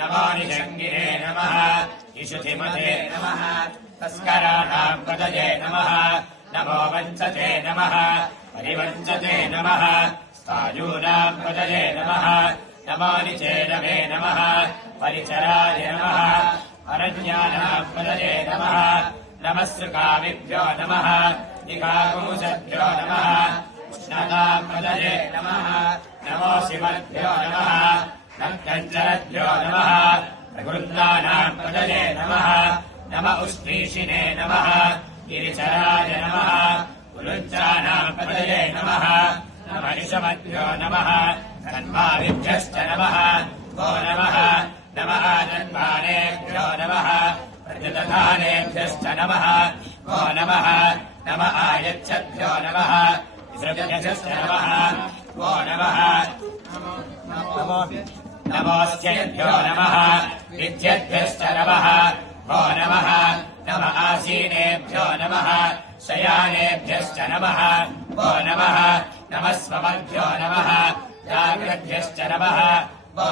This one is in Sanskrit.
नमो निषङ्गिने नमः इषुधिमते नमः तस्कराणाम् पदये नमः नमो वञ्चते नमः परिवञ्चते नमः स्थायूनाम् पदये नमः नमो निचेरवे नमः परिचराय नमः अरण्यानाम् पदये नमः नमस्सृकाविभ्यो नमः निकाकुमुषभ्यो नमः उष्णताम् पदये नमः नमो शिवभ्यो नमः नक्कञ्चरभ्यो नमः प्रकृन्दानाम् पदये नमः नम उष्णीषिणे नमः गिरिचराय नमः पुरुञ्चानाम् पदये नमः नम ऋषभभ्यो नमः धन्वादिभ्यश्च नमः वो नमः नमः धन्वानेभ्यो नमः प्रजदधानेभ्यश्च नमः वो नमः नम आयच्छद्भ्यो नमः विसृजश्च नमः वो नमः नमोऽस्यभ्यो नमः विद्यद्भ्यश्च नमः वो नमः नम आसीनेभ्यो नमः शयानेभ्यश्च नमः वो नमः नमः स्वमभ्यो नमः जाग्रद्भ्यश्च नमः वो